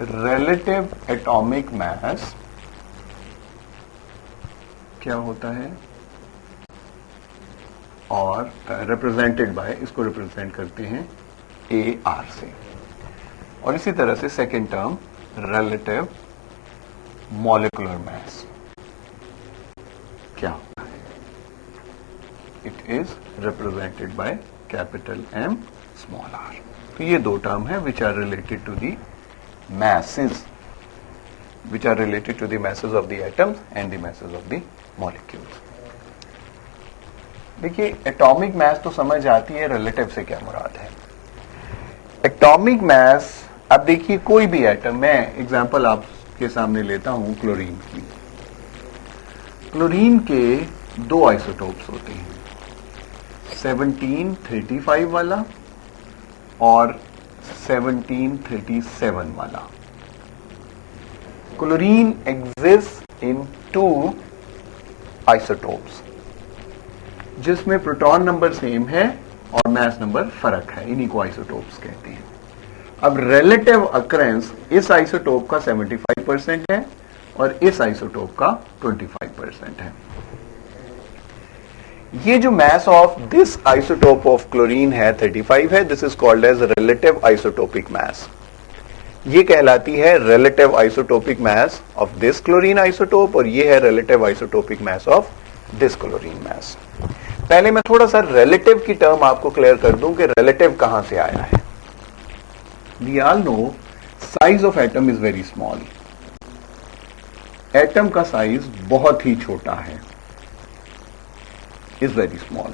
relative atomic mass क्या होता है, और रिप्रेजेंटेड बाय, इसको रिप्रेजेंट करते हैं AR से। और इसी तरह से second term relative molecular mass क्या होता है, it is represented by capital M small r। तो ये दो टर्म है which are related to the masses, which are related to the masses of the atoms and the masses of the molecules। देखिए atomic mass तो समझ आती है, relative से क्या मुराद है। एटॉमिक मास, अब देखिए कोई भी एटम, मैं एग्जांपल आपके सामने लेता हूं क्लोरीन की। क्लोरीन के दो आइसोटोप्स होते हैं, 1735 वाला और 1737 वाला। Chlorine exist in two isotopes जिसमें प्रोटॉन नंबर सेम है और मास नंबर फर्क है, इन्हीं को आइसोटोप्स कहते हैं। अब रिलेटिव अकरेंस इस आइसोटोप का 75% है और इस आइसोटोप का 25% है। ये जो mass of this isotope of chlorine है 35 है, this is called as relative isotopic mass. ये कहलाती है relative isotopic mass of this chlorine isotope, और ये है relative isotopic mass of this chlorine mass. पहले मैं थोड़ा सा रिलेटिव की टर्म आपको क्लियर कर दूं कि रिलेटिव कहां से आया है। We all know size of atom is very small. Atom का साइज बहुत ही छोटा है, is very small,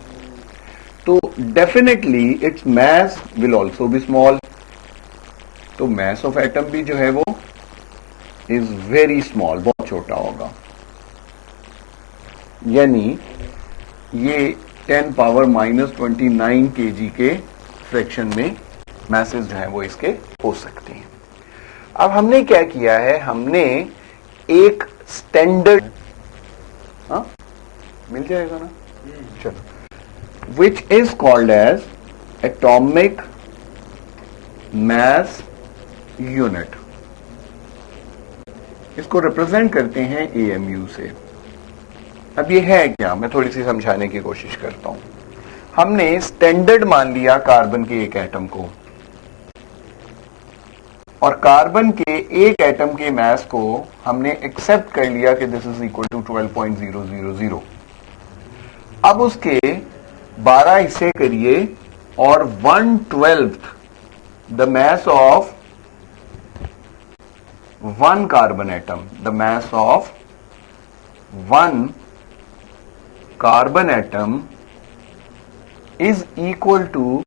तो definitely its mass will also be small। तो mass of atom भी जो है वो is very small, बहुत छोटा होगा। यानी ये 10 पावर -29 kg के फ्रैक्शन में masses जो है वो इसके हो सकते हैं। अब हमने क्या किया है, हमने एक स्टैंडर्ड, मिल जाएगा ना, चलो, which is called as atomic mass unit, इसको रिप्रेजेंट करते हैं AMU से। अब ये है क्या, मैं थोड़ी सी समझाने की कोशिश करता हूं। हमने स्टैंडर्ड मान लिया कार्बन के एक एटम को, और कार्बन के एक एटम के मास को हमने एक्सेप्ट कर लिया कि दिस इज इक्वल टू 12.000। अब उसके 12 हिस्से करिए और 1/12 the mass of one carbon atom, the mass of one carbon atom is equal to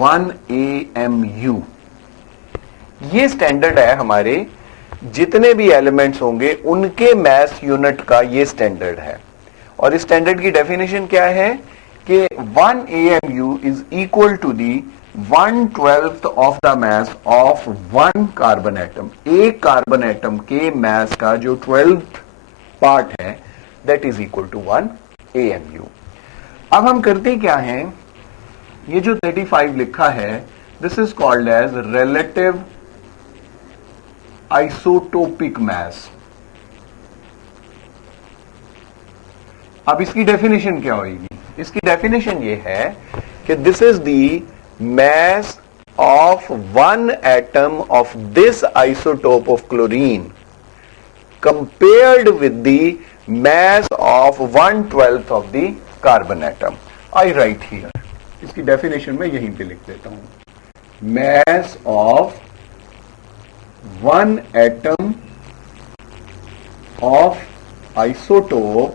1 AMU। ये स्टैंडर्ड है, हमारे जितने भी एलिमेंट्स होंगे उनके मास यूनिट का ये स्टैंडर्ड है। और इस स्टैंडर्ड की डेफिनेशन क्या है कि 1 AMU is equal to the 1/12 of the mass of one carbon atom. एक कार्बन एटम के मास का जो 12th पार्ट है that is equal to 1 AMU। अब हम करते क्या हैं, ये जो 35 लिखा है this is called as relative isotopic mass. अब इसकी डेफिनेशन क्या होगी, इसकी डेफिनेशन ये है कि this is the mass of one atom of this isotope of chlorine compared with the mass of 1/12 of the carbon atom। I write here, इसकी definition में यहीं पे लिख देता हूं, mass of one atom of isotope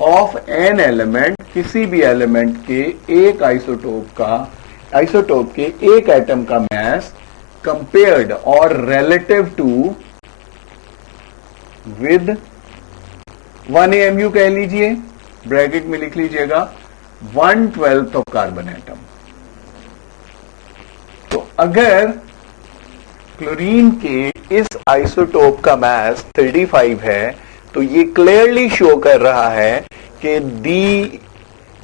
of an element, किसी भी element के एक आइसोटोप के एक एटम का mass कंपेयर्ड और relative to विद 1 AMU कह लीजिए, ब्रैकेट में लिख लीजिएगा 1/12 ऑफ कार्बन एटम। तो अगर क्लोरीन के इस आइसोटोप का मास 35 है तो ये क्लियरली शो कर रहा है कि दी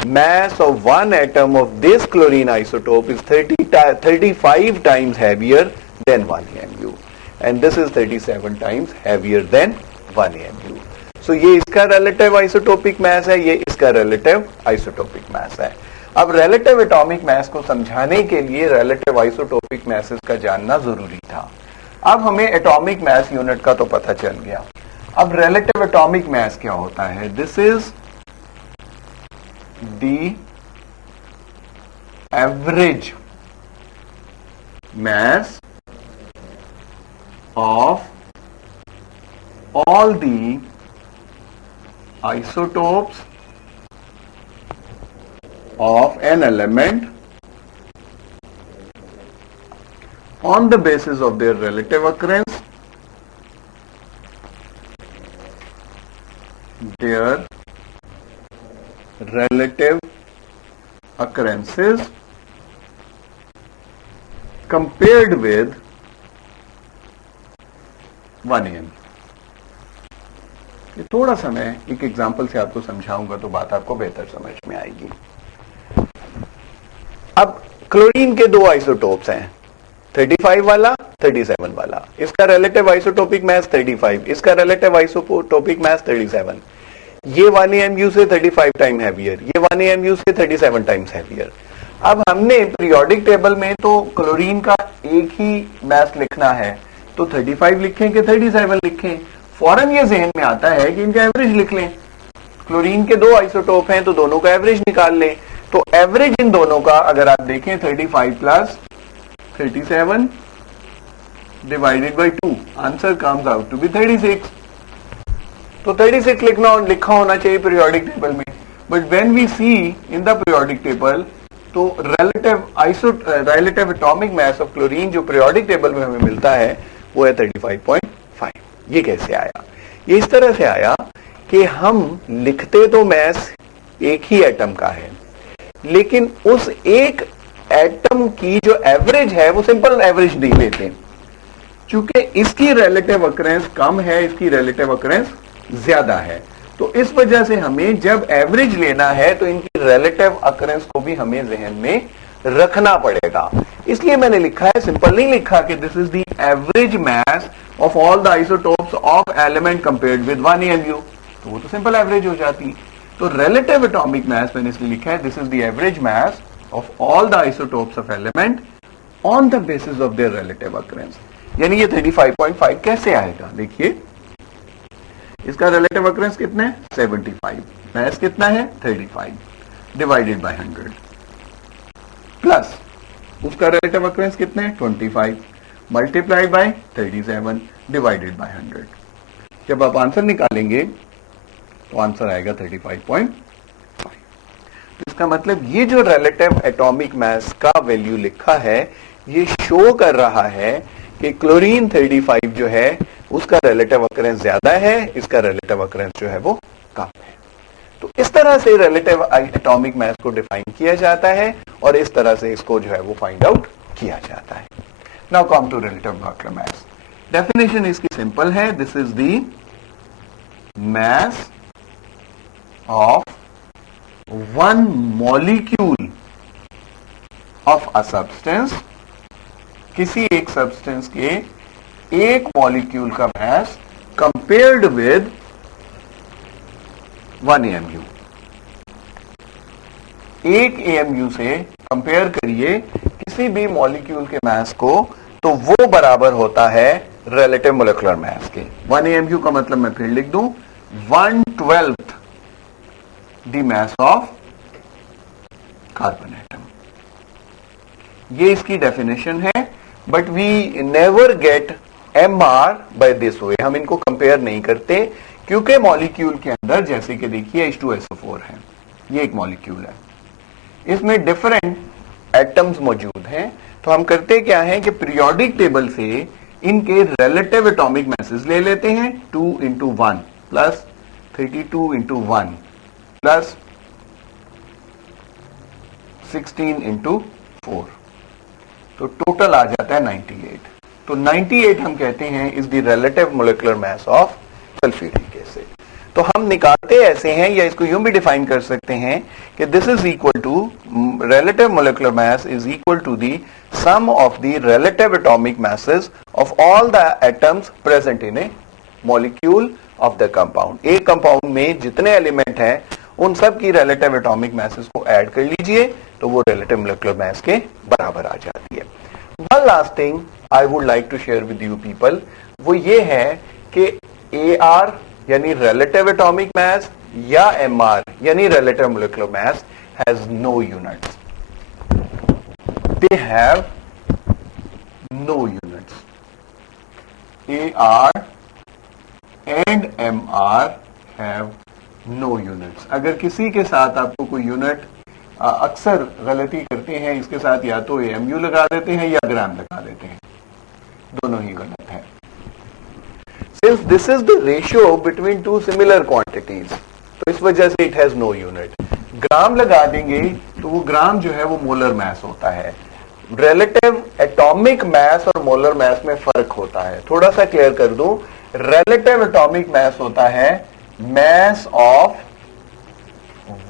mass of one atom of this chlorine isotope is 35 times heavier than 1 AMU, and this is 37 times heavier than 1 AMU. So ये इसका relative isotopic mass है, ये इसका relative isotopic mass है. अब relative atomic mass को समझाने के लिए relative isotopic masses का जानना जरूरी था. अब हमें atomic mass unit का तो पता चल गया. अब relative atomic mass क्या होता है? This is the average mass of all the isotopes of an element on the basis of their relative occurrence, their relative occurrences compared with 1 AM. ये थोड़ा सा मैं एक एग्जांपल से आपको समझाऊंगा तो बात आपको बेहतर समझ में आएगी. अब क्लोरीन के दो आइसोटोप्स हैं, 35 वाला, 37 वाला. इसका रिलेटिव आइसोटोपिक मास 35, इसका रिलेटिव आइसोटोपिक मास 37. ये 1 AMU से 35 टाइम हैवियर, ये 1 AMU से 37 टाइम्स हैवियर. अब हमने पीरियोडिक टेबल में तो क्लोरीन का एक ही मास लिखना है, तो 35 लिखें कि 37 लिखें. फौरन ये जहन में आता है कि इनका एवरेज लिख लें. क्लोरीन के दो आइसोटोप हैं तो दोनों का एवरेज निकाल लें. तो एवरेज इन दोनों का अगर आप देखें 35 plus 37 divided by 2, answer comes out to be 36. तो 36 लिखा होना चाहिए पीरियोडिक टेबल में. But when we see in the periodic table तो relative atomic mass of chlorine जो पीरियोडिक टेबल में हमें मिलता है वो है 35.5. ये कैसे आया? ये इस तरह से आया कि हम लिखते तो मास एक ही एटम का है, लेकिन उस एक एटम की जो एवरेज है वो सिंपल एवरेज नहीं लेते. चूंकि इसकी रिलेटिव अकरेंस कम है, इसकी रिलेटिव अकरेंस ज्यादा है, तो इस वजह से हमें जब एवरेज लेना है तो इनकी रिलेटिव अकरेंस को भी हमें जहन में रखना पड़ेगा. इसलिए मैंने लिखा है, सिंपल नहीं लिखा कि this is the average mass of all the isotopes of element compared with 1 AMU, तो वो तो सिंपल एवरेज हो जाती. तो रिलेटिव एटॉमिक मास मैंने इसलिए लिखा है this is the average mass of all the isotopes of element on the basis of their relative occurrence. यानी ये 35.5 कैसे आएगा? देखिए, इसका रिलेटिव अकरेंस कितना है? 75. मास कितना है? 35 डिवाइडेड बाय 100 प्लस उसका रिलेटिव अकरेंस कितना है? 25 मल्टीप्लाई बाय 37 डिवाइडेड बाय 100. जब आप आंसर निकालेंगे तो आंसर आएगा 35.5. तो इसका मतलब ये जो रिलेटिव एटॉमिक मास का वैल्यू लिखा है ये शो कर रहा है कि क्लोरीन 35 जो है उसका रिलेटिव अकरेंस ज्यादा है, इसका रिलेटिव अकरेंस जो है वो कम है. तो इस तरह से रिलेटिव एटॉमिक मास को डिफाइन किया जाता है और इस तरह से इसको जो है वो फाइंड आउट किया जाता है. Now come to relative molecular mass. Definition इसकी सिंपल है. This is the mass of one molecule of a substance. किसी एक सब्सटेंस के एक मॉलिक्यूल का मास कंपेयर्ड विद 1 AMU. एक AMU से कंपेयर करिए किसी भी मॉलिक्यूल के मास को तो वो बराबर होता है रिलेटिव मोलिकुलर मास के. 1 AMU का मतलब मैं फिर लिख दूं 1/12 the mass of carbon atom. ये इसकी डेफिनेशन है. But we never get MR by this way. हम इनको कंपेयर नहीं करते क्योंकि मॉलिक्यूल के अंदर जैसे कि देखिए H2SO4 है, ये एक मॉलिक्यूल है, इसमें डिफरेंट एटम्स मौजूद हैं. तो हम करते क्या है कि पीरियोडिक टेबल से इनके रिलेटिव एटॉमिक मासेस ले लेते हैं. 2 into 1 plus 32 into 1 plus 16 into 4, तो टोटल आ जाता है 98. तो 98 हम कहते हैं is the relative molecular mass of sulphuric acid. तो हम निकालते ऐसे हैं, या इसको यूं भी डिफाइन कर सकते हैं कि this is equal to relative molecular mass is equal to the sum of the relative atomic masses of all the atoms present in a molecule of the compound. एक कंपाउंड में जितने एलिमेंट हैं उन सब की relative atomic masses को add कर लीजिए तो वो relative molecular mass के बराबर आ जाती है. One last thing I would like to share with you people, वो ये है कि AR यानी relative atomic mass या MR यानी relative molecular mass has no units. They have no units. AR and MR have no units. अगर किसी के साथ आपको कोई यूनिट, अक्सर गलती करते हैं इसके साथ, या तो AMU लगा देते हैं या ग्राम लगा देते हैं, दोनों ही गलत है. Since this is the ratio between two similar quantities, तो इस वजह से it has no unit. ग्राम लगा देंगे तो वो ग्राम जो है वो मोलर मैस होता है. रिलेटिव एटॉमिक मैस और मोलर मैस में फर्क होता है. थोड़ा सा क्लियर कर दूं, रिलेटिव एटॉमिक मैस होता है mass of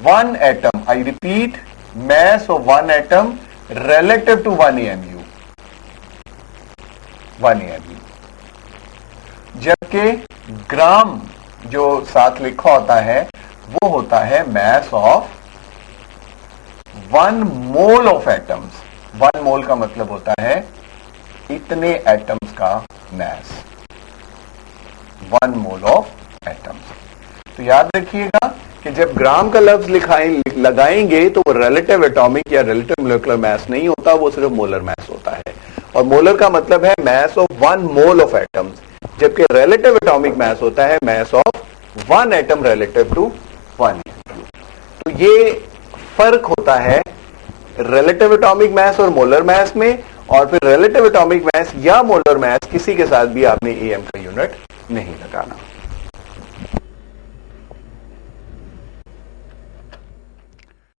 one atom, I repeat, mass of one atom relative to 1 AMU, 1 AMU. जबकि ग्राम जो साथ लिखा होता है वो होता है mass of 1 mole of atoms. 1 मोल का मतलब होता है इतने एटम्स का मैस, 1 मोल ऑफ एटम्स. तो याद रखिएगा कि जब ग्राम का लफ्ज लगाएंगे तो वो रिलेटिव एटॉमिक या रिलेटिव मोलेकुलर मैस नहीं होता, वो सिर्फ मोलर मैस होता है. और मोलर का मतलब है mass of 1 mole of atoms, जबकि रिलेटिव एटॉमिक मैस होता है mass of 1 atom relative to 1 AMU. तो ये फर्क होता है रिलेटिव एटॉमिक मैस और मोलर मैस में, और फिर रिलेटिव एटॉमिक मैस या मोलर मैस किसी के साथ भी आपने AM का यूनिट नहीं लगाना.